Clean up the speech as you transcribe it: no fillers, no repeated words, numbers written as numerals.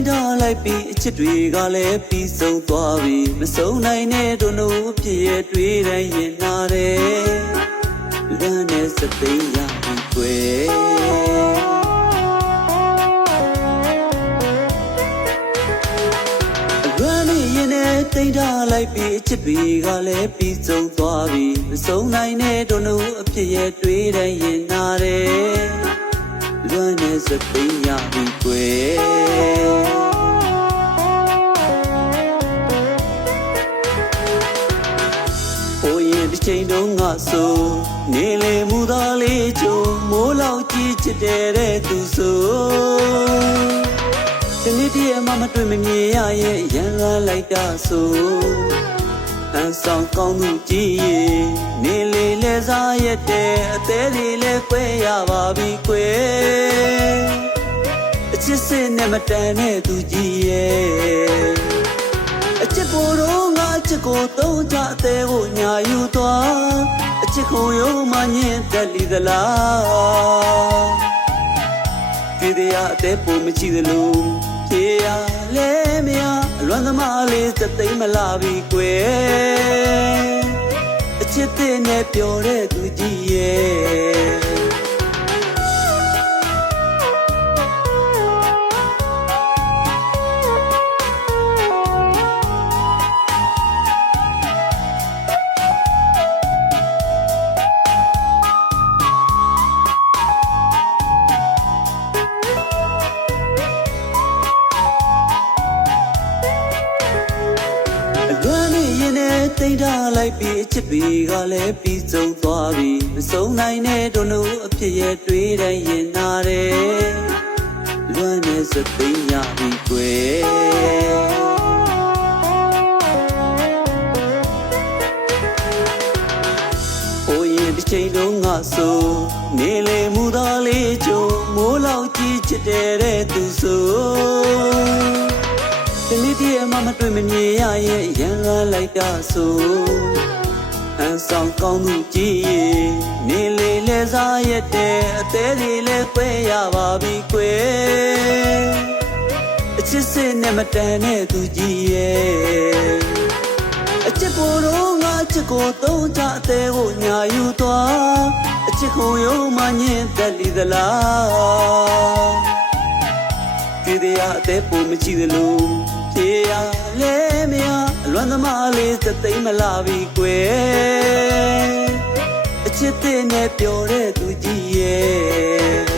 င်းထားလိုက်ပြီးအချစ်တွေကလည်းပြီးဆုံးသွားပြီမဆုံးနိုင်တဲ့တို့နို့ဖြစ်ရဲ့တွေ့တိုင်းရင်နာတယ်လွမ်းနဲ့စသိမ်းရပြီကွယ်လွမ်းနဲ့ရင်နဲ့တိတ်ထားလိုက်ပြီးအချစ်တွေကလည်းပြီးဆုံးသွားပြီမဆုံးနိုင်တဲ့တို့နို့အဖြစ်ရဲ့တွေ့တိုင်းရင်နာတယ်လွမ်းနဲ့စသိမ်းရပြီကွယ်ဒီချိန်တုန်းကဆိုနေလေမူသားလေးချုံမိုးလောက်ကြီးချစ်တဲ့သူဆိုဒီနေ့တည်းမှမတွေ့မမြင်ရရဲ့ရန်လာလိုက်တာဆိုအန်ဆောင်ကောင်းသူကြီးရဲ့နေလေလဲစားရတဲ့အသေးလေးလဲကွဲရပါပြီကွယ်အချစ်စစ်နဲ့မတန်တဲ့သူကြီးရဲ့အချစ်ပေါ်တော့ငါအချစ်ကိုသုံးချအသေးကိုညာယူသွားအချစ်ကိုရုံးမညင်တက်လီသလားကြည်တရားအသေးပုံမကြည့်သလိုဖြေရလဲမရအလွမ်းသမားလေးစသိမ်းမလာပြီကွယ်အချစ်တဲ့နဲ့ပျော်တဲ့သူကြီးရဲ့တိတ်ထားလိုက်ပြီးအချစ်တွေကလည်းပြီးဆုံးသွားပြီမဆုံးနိုင်တဲ့တို့နို့အဖြစ်ရဲ့တွေ့တိုင်းရင်နာတယ်လွမ်းနဲ့စသိမ်းရပြီကွယ်ဟိုရင်ဒီချိန်တုန်းကဆိုနေလေမူသားလေးချုံမိုးလောက်ကြီးချစ်တဲ့သူဆိုဒီနေ့တည်းမှမတွေ့မမြင်ရရဲ့ရန်လာလိုက်တာဆိုအန်ဆောင်ကောင်းသူကြီးရဲ့နေလေလဲစားရတဲ့အသေးလေးလဲကွဲရပါပြီကွယ်အချစ်စစ်နဲ့မတန်တဲ့သူကြီးရဲ့အချစ်ပေါ်တော့ငါအချစ်ကိုသုံးချအသေးကိုညာယူသွားအချစ်ကိုရုံးမညင်တက်လီသလားကြည်တရားအသေးပုံမကြည့်သလိုဖြေရလဲမရအလွမ်းသမားလေးစသိမ်းမလာပြီကွယ်အချစ်တဲ့နဲ့ပျော်တဲ့သူကြီးရဲ့